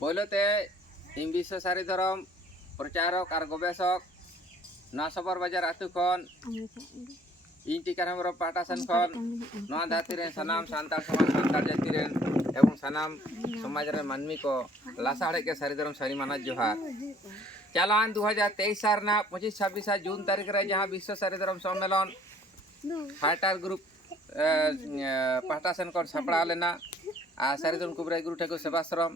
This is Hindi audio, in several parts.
পৈলতে ᱤᱧ ᱵᱤᱥᱥᱚ ᱥᱟᱹᱨᱤ ᱫᱷᱚᱨᱚᱢ ᱯᱨᱚᱪᱟᱨᱚᱠ ᱟᱨ ᱜᱚᱵᱮᱥᱚᱠ ᱱᱚᱣᱟ ᱥᱚᱵᱚᱨ ᱵᱟᱡᱟর ᱟᱹᱛᱩ ᱠᱷᱚᱱ ᱤᱧ ᱴᱤᱠᱟᱹ ᱦᱮᱢᱵᱨᱚᱢ ᱯᱟᱦᱴᱟ ᱥᱮᱱ ᱠᱷᱚᱱ ᱱᱚᱣᱟ ᱫᱷᱟᱹᱨᱛᱤ ᱨᱮᱱ ᱥᱟᱱᱟᱢ ᱥᱟᱱᱛᱟᱲ ᱥᱚᱢᱟᱡᱽ ᱥᱟᱱᱛᱟᱲ ᱡᱟᱹᱛᱤ ᱨᱮᱱ ᱮᱵᱚᱝ ᱥᱟᱱᱟᱢ ᱥᱚᱢᱟᱡᱽ ᱨᱮᱱ ᱢᱟᱹᱱᱢᱤ ᱠᱚ ᱞᱟᱥᱟᱲᱦᱮᱫ ᱜᱮ ᱥᱟᱹᱨᱤ ᱫᱷᱚᱨᱚᱢ ᱥᱟᱹᱨᱤ ᱢᱟᱱᱟ ᱡᱚᱦᱟᱨ। ᱪᱟᱞᱟᱣᱮᱱ 2023 ᱥᱟᱞ ᱨᱮᱱᱟᱜ 25-26 ᱡᱩᱱ ᱛᱟᱹᱨᱤᱠᱷ ᱨᱮ ᱡᱟᱦᱟᱸ ᱵᱤᱥᱥᱚ ᱥᱟᱹᱨᱤ ᱫᱷᱚᱨᱚᱢ ᱥᱚᱢᱢᱮᱞᱚᱱ फाइटर ग्रुप पाहटा सेन खन सापड़ा लेना और सारीधरम कुबराई गुरु ठाकुर सेवाश्रम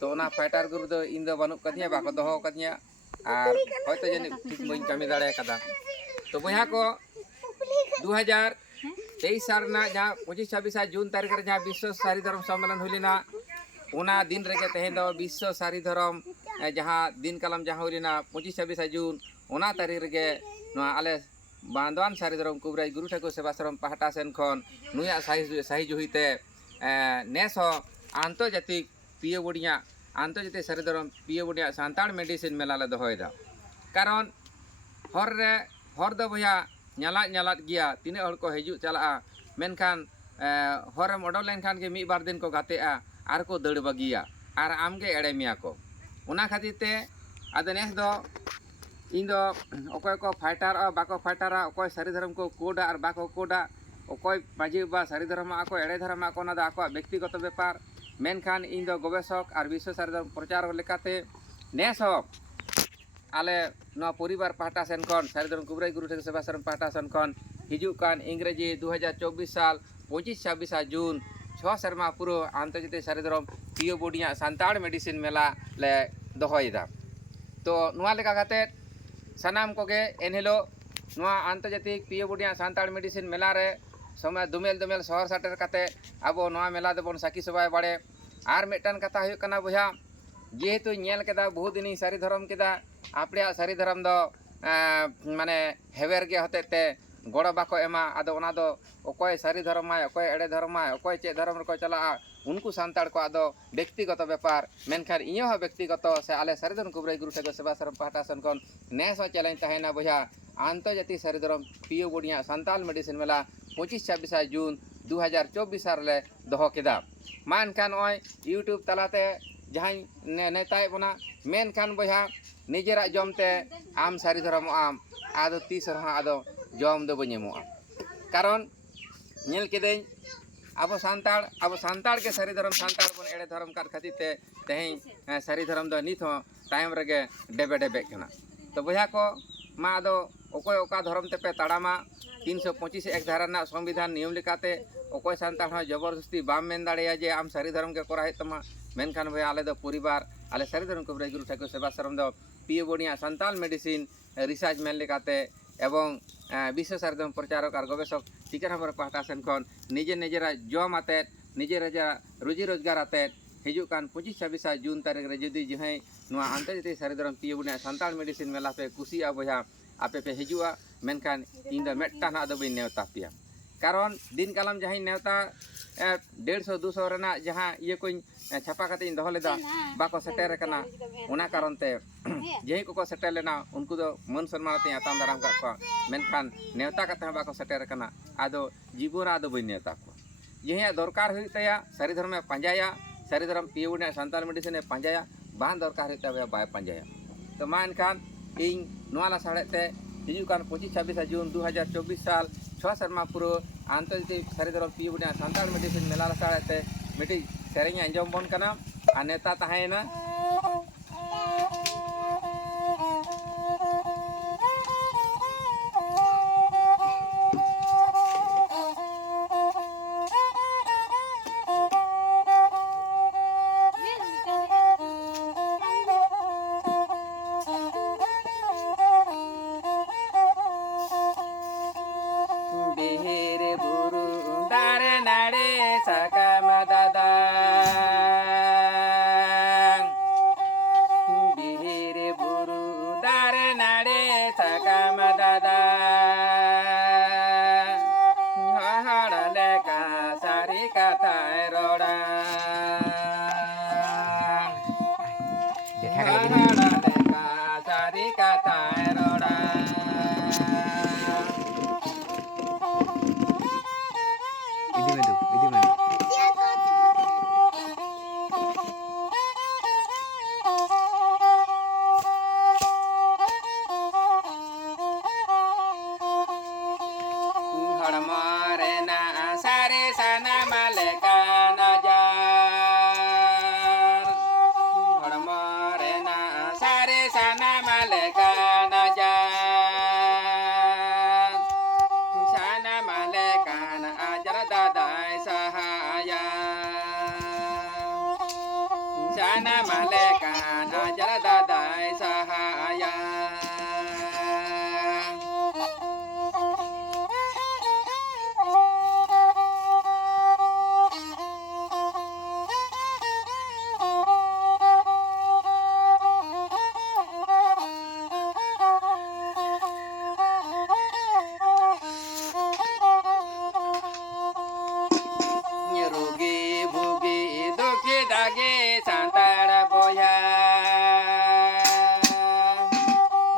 तो ना फाइटर ग्रुप दो इन दो बानुक कदिया बाको दोहो कदिया और होयतो जने ठीक बइन कमी दाड़े कदा तो बया को 2023 साल ना जहाँ 25-26 जून तारीख रे जहाँ विश्व सारी धर्म सम्मेलन हुलिना उना दिन रेगे तेहेन दो विश्व सारी धर्म जहाँ दिन कलम जहाँ हुलिना 25-26 जून उना तारीख रेगे नोआ आले बांधवान सारी धर्म कुबराई गुरु ठाकुर सेवाश्रम पाहटा सेन खन नुया साही जुहिते नेस आंतर्जातिक पियो बुढ़िया आंतर्जातिक सारी धर्म पियो बुढ़िया सान्ताड़ मेडिसिन मेला ले दोहोयदा कारण हर दो भैया नालात गया तीन हर को हिजू चला मेनखान हर मॉडल लेनखान के मी बार दिन को गातेआ आर को दड़ बगिया आर आमगे एड़े मिया को उना खातिर ते आदे नेस दो इन दो अकोय को फाइटर और बाको फाइटर अकोय सारी धर्म को कोडा और बाको कोडा अकोय माजी बा सारी धर्म आको एड़े धर्म आको ना आको व्यक्तिगत व्यापार मेनखान इन दो गवेषक और विश्व सारी धर्म प्रचार लेकाते नेस आले नवा परिवार पाहटा सेन खन सारी धर्म कुबराई गुरु ठाकुर सेवाश्रम पाहटा सेन खन हिजू कान इंग्रेजी 2024 साल 25-26 जून 6 सेरमा पुरो आंतर्जातिक सारी धर्म पियो बुढ़िया सान्ताड़ मेडिसिन मेला ले दोहोयदा तो नुआ लेका खाते सानाम कोगे एनहिलो नुआ आंतर्जातिक पियो बुढ़िया सान्ताड़ मेडिसिन मेला रे समय दुमेल दुमेल शहर साटर काते आबो नुआ मेला देबोन साकी सबाय बाड़े आर मेटन कथा हुयु कना बुझा जेहेतु नेल केदा बहुत दिन सारी धर्म केदा आपड़े सारी धर्म दो माने हेवेर गे हतेते गड़ो बाको एमा आदो ओना दो अकोय सारी धर्माय अकोय एड़े धर्माय अकोय चे धर्म रको चला उनको सान्ताड़ को आदो व्यक्तिगत व्यापार मेनखान इयो हो व्यक्तिगत से आले सारी धर्म कुबराई गुरु ठाकुर सेवाश्रम पाहटा सेन खन नेस चैलेंज तहेना बुझा आंतर्जातिक सारी धर्म पियो बुढ़िया सान्ताल मेडिसिन मेला 25-26 जून 2024 साल ले दोहो केदा मा एनखान ओय यूट्यूब तलाते जहां नेताय बना मेनखान बुझा निजेरा जमते आम सारी धर्म आम आदो तीस रहा आदो जम दो बनेमोआ कारण नेल केदें अब सान्ताड़ के सारी धर्म सान्ताड़ बन एड़े धर्म कार खातिर ते तेहें सारी धर्म दो नित हो टाइम रगे डेबे डेबे कना तो बुझा को मा आदो अकोय ओका धर्म तेपे ताड़ामा 325 एक धारा ना संविधान नियम लेकाते अकोय सान्ताड़ हो जबरदस्ती बाम मेन दाड़ेया जे आम सारी धर्म के कोरा तमा मेनखान भैया आले दो परिवार आले सारी धर्म कुबराई गुरु ठाकुर सेवाश्रम दो पियो बुढ़िया सान्ताल मेडिसिन रिसार्च मेन लेकाते एवं विश्व सारी धर्म प्रचारक और गवेषक टीका हेमब्रम पाहटा सेन खन निजे निजेरा जम आते निजे रोजी रोजगार आते हिजू कान 25-26 जून तारीख रे जुदी जहे नुआ आंतर्जातिक सारी धर्म पियो बुढ़िया सान्ताल मेडिसिन मेला पे कुसिया बुझा आपे पे हिजुआ मेनखान इन दो मेटटा ना दो बई नेवता पिया कारण दिन कालम जहां नेवता 150-200 रेना जहां ये कोई छापा काते इन दोहो लेदा बाको सेटेर कना उना कारण ते जेही को सेटेर लेना उनको दो मन सम्मान ते आताम दाराम का को मेनखान नेवता काते बाको सेटेर कना आदो जीवरा आदो बई नेवता को जेही दरकार हुई तया सारी धर्म में पंजाया सारी धर्म पियो बुढ़िया सान्ताल मेडिसिन पंजाया बान दरकार हुई तया बाय पंजाया तो मा एनखान इन नुआ ला साड़ेते हिजू कान 25-26 जून 2024 साल 6 सेरमा पुरो आंतर्जातिक सारी धर्म पियो बुढ़िया सान्ताल मेडिसिन मेला ला साड़ेते मिटी सेरेंग अंजम बन कना आ नेता तहायना sana malekan ajar dadai sahaya Nyerugi bugi duki dagi santara boya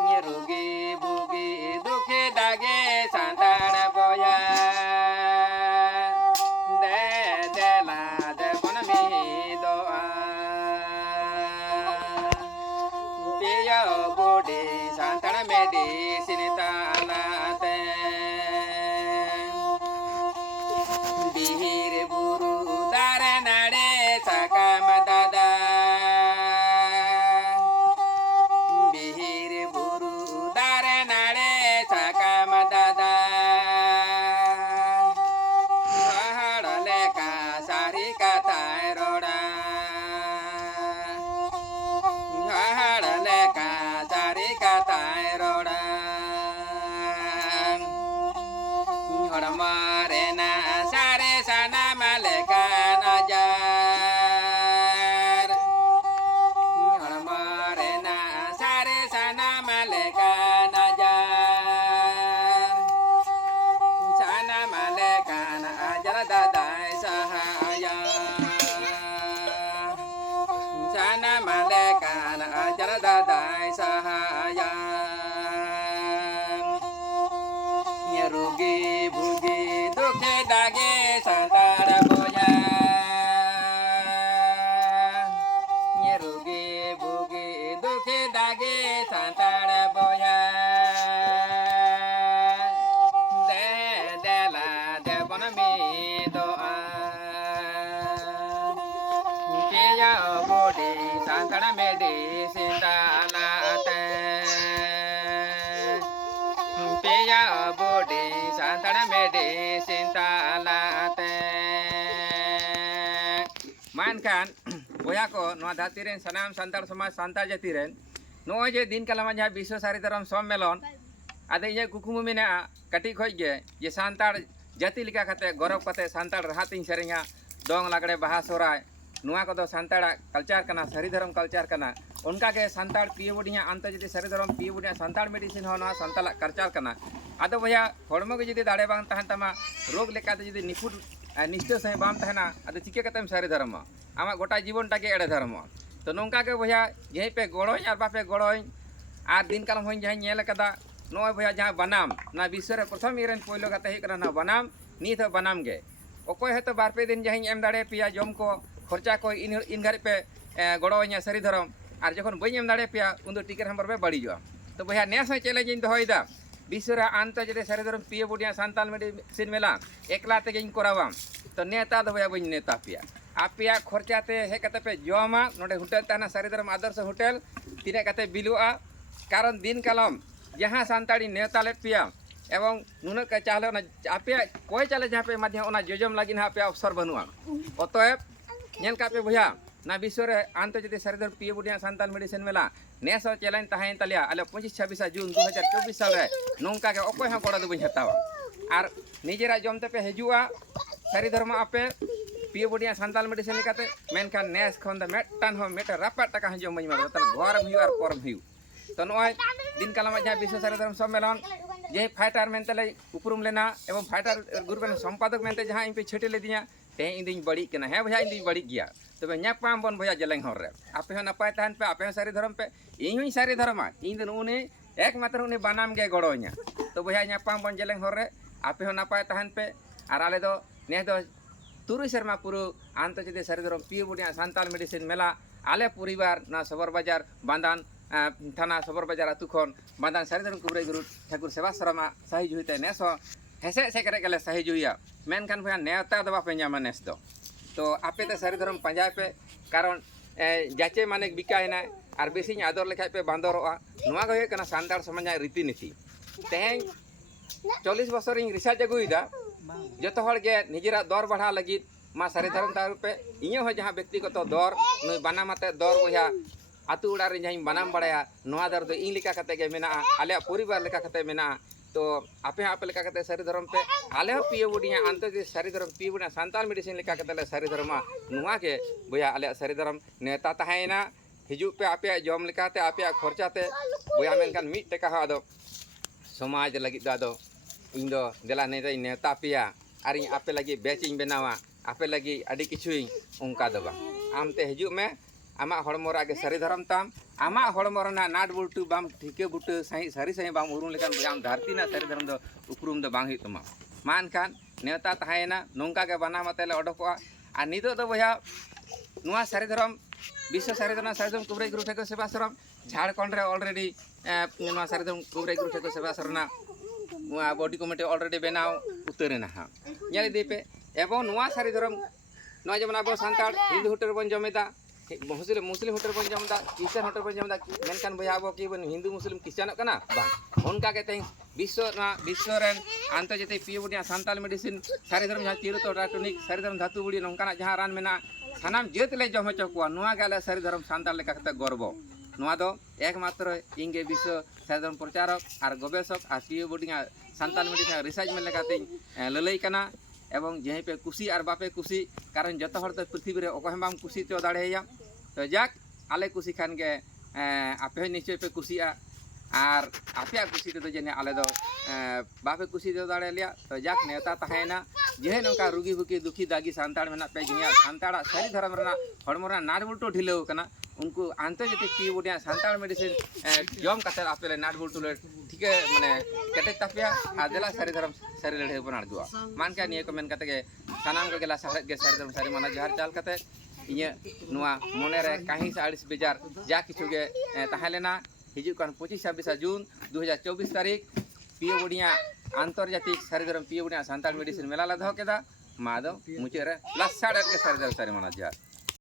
Nyerugi bugi duki dagi santara boya de la de bonami doa Piya budi santara medi sinita alate Bihir buru dare nade sakam dada Bihir buru dare nade sakam dada Wahadale ka sari kata roda Wahadale ka sari kata roda Horamarena sare sana malekan ajar Horamarena sare sana malekan ajar Sana malekan ajar dadai sahaya Sana malekan ajar dadai sahaya Nyerugi bugi duki dagi santara boya Nyerugi bugi duki dagi santara boya De la de bonami doa Piya budi santara medi sindalate Piya budi santara medi sintalate Mankan boya ko noa dhati ren sanam santal samaj santal jati ren noy je din kalama jaha biswa sari dharam सम्मेलन ade inya kukumu mena kati khoj ge je santal jati lika kate gorov kate santal rahat ing seringa dong lagde baha sorai noa ko do santala culture kana sari dharam culture kana उनका के संताल पिए बुढ़िया अंतर्जातीय सरी धरम पिए बुढ़िया संताल मेडिसिन हो ना संताल कल्चर करना आदो भैया हड़मो के जुदी दाड़े बांग तहन तमा रोग लेकाते जुदी निपुट निश्चय सही बाम तहना आदो चिके कतम सरी धरम आमा गोटा जीवन टाके एड़े धरम तो नोंका के भैया यही पे गड़ोई और बापे गड़ोई और दिन कालम होई जहां नेल कदा नोय भैया जहां बनाम ना विश्व रे प्रथम इरेन पहिलो गाते हे करना बनाम नीत हो बनाम गे ओकोय हेतो बार पे दिन जहां एम दाड़े पिया जम को खर्चा को इन घरे पे गड़ोई सरी धरम और जखन बई एम दाड़े पिया उन टिकेट नंबर पे बड़ीजो तो भैया नेस चैलेंज इन दोहयदा विश्व अंतर्जातीय सरी धरम पिए बुढ़िया सान्ताल मेडिसिन मेला एकला तेगे करावा तो नेता दो भैया बई नेता पिया आपिया खर्चाते हे कते पे जमा नोडे होटल ताना सरी धरम आदर्श होटल तिने कते बिलुआ कारण दिन कालम जहाँ सान्ताड़ी नेता ले पिया एवं नुन के चाहले आपिया कोई चले जहाँ पे माध्यम ओना जोजम लगी ना आपिया अवसर बनुआ अतएव नेल का पे भैया ना विश्व अंतर्जातीय सरी धरम पिए बुढ़िया सान्ताल मेडिसिन मेला नेस चैलेंज तहन तलिया अले 25-26 जून 2024 साल रे नोंका के अकोय हां गड़ा दो बई हतावा और निजेरा जमते पे हजुआ सरी धरम आपे पिए बुढ़िया सान्ताल मेडिसिन लेकाते मेनखान नेस खन द मेटटान हो मेट रापा टाका हम जम बई मारो तल गरम हुई और परम हुई तो नय दिन कालमा जहाँ विश्व सरी धरम सम्मेलन जे फाइटर मेनते ले उपरुम लेना एवं फाइटर ग्रुप रे संपादक मेनते जहाँ इन पे छेटे ले दिया ते इन बड़ी के है भैया इन बड़ी गया तबे नापाम बन भैया जलेंग हर रे आपे हो नपाय तहन पे आपे सरी धरम पे इन हुई सरी धर्मा इन दिन उनी एकमात्र उनी बनाम गे गड़ोኛ तो भैया नापाम बन जलेंग हर रे आपे हो नपाय तहन पे और आले दो ने दो तुरु शर्मा पुरु अंतर्जातीय सरी धरम पिए बुढ़िया सान्ताल मेडिसिन मेला आले परिवार ना सबर बाजार बांदान थाना सबर बाजार आतु खन बांदान सरी धरम कुबरे गुरु ठाकुर सेवा शर्मा सही जुहिते नेस हेसे से करे गले सही जुहिया मेनखान भैया नेता दबा पे ᱧᱟᱢᱟ नेस दो तो आपे तो सरी धरम पंजाय पे कारण जाचे माने बिकायना और बेसी आदर लेखाय पे बांदरोआ नोआ गए कना सान्ताड़ समाज रीति नीति तेहें 40 बछर रिसर्च अगुईदा जतो हर गे निजेरा दर बढ़ा लगी मा सारी धर्म तार पे इन हो जहाँ व्यक्तिगत दर नुई बनामते दर बया आतु उड़ा रे जहाँ बनाम बड़ाया नोआ दर दो इन लेका कते गे मेना आले परिवार लेका कते मेना तो आपे आपे लेका कते सारी धर्म पे आले पिए बुडिया अंत सारी धर्म पिए बुडिया सांताल मेडिसिन लेका कते ले सारी धर्म नुआ के बया आले सारी धर्म नेता तहायना हिजु पे आपे जम लेकाते आपे खर्चाते बया मेनकान मिट टका आदो समाज लगी दादो इन दो देला नेता पिया और इन आपे लगी बेचिंग बनावा आपे लगी अड़ी किछुई उनका दो आमते हिजु में आमा हड़मोरा के सारी धर्म ताम आमा हड़मोरना नाट बुलटू बाम ठीके बुटे सही सारी सही बाम उरुम लेकान बाम धरती ना सारी धर्म दो उपरुम दो बांग हुई तमा मान खान नेता तहायना नोंका के बना मतले ओडकोआ आ नितो दो बया नुआ सारी धर्म विश्व सारी धर्म कुबरे गुरु ठेको सेवाश्रम झारखंड रे ऑलरेडी नुआ सारी धर्म कुबरे गुरु ठेको सेवाश्रम बॉडी कमिटी ऑलरेडी बनाव उतरेना हा ñali दीपे एवं नुआ सारी धर्म नुआ जमन अब सानताड़ हिंदू होटल बन जमेदा मुस्लिम होटल बन जमदा क्रिश्चियन होटल बन जमदा मेनकान भैया अब कि हिंदू मुस्लिम क्रिश्चियन कना बा उनका के तें विश्व रेन आंतर्जातिक पिए बुडिया सांताल मेडिसिन सारी धर्म जहाँ तीरतो डाक्टोनिक सारी धर्म धातु बुड़ी नौकाना जहाँ रान मेना सानाम जेत ले जम हचो कुआ नुआ गाले सारी धर्म सांताल लेका कते गर्व नुआ दो एकमात्र इंगे विश्व सारी धर्म प्रचारक और गवेषक और पिए बुडिया सांताल मेडिसिन रिसर्च में लेकाते ललई कना एवं जहीं पे कुशी और बापे कुशी कारण जो हर तो पृथ्वी रे ओको बाम कुशी तो दाड़ेया तो जाक आले कुशी खान के आपे निश्चय पे कुशिया और आपे कुशी तो जेने आले दो बापे कुशी तो दाड़े लिया तो जाक नेता तहायना जे नौका रुगी बुकी दुखी दागी सांताड़ में पे जिया सांताड़ा सारी धर्म रना हड़मोरा नाट बुलटो ढिलो कना उनको आंतर्जातिक पी बुडिया सांताड़ मेडिसिन जम कते आपे नाट बुलटो ठीक है माने केटे तापिया आदेला सारी धर्म सारी लड़े बना दुआ मान के निये कमेंट कते के सानाम के गेला सारे के सारी धर्म सारी माना जहर चाल कते इnye नुआ मोने रे काहीं से 40 बेजार जा किछु गे तहालेना हिजु कान 25-26 जून 2024 तारीख पिए बुडिया आंतर्जातिक सारी धर्म पिए बुडिया सांताल मेडिसिन मेला ला दो केदा मादो मुचे रे लसाड़ के सारी धर्म सारी माना जहर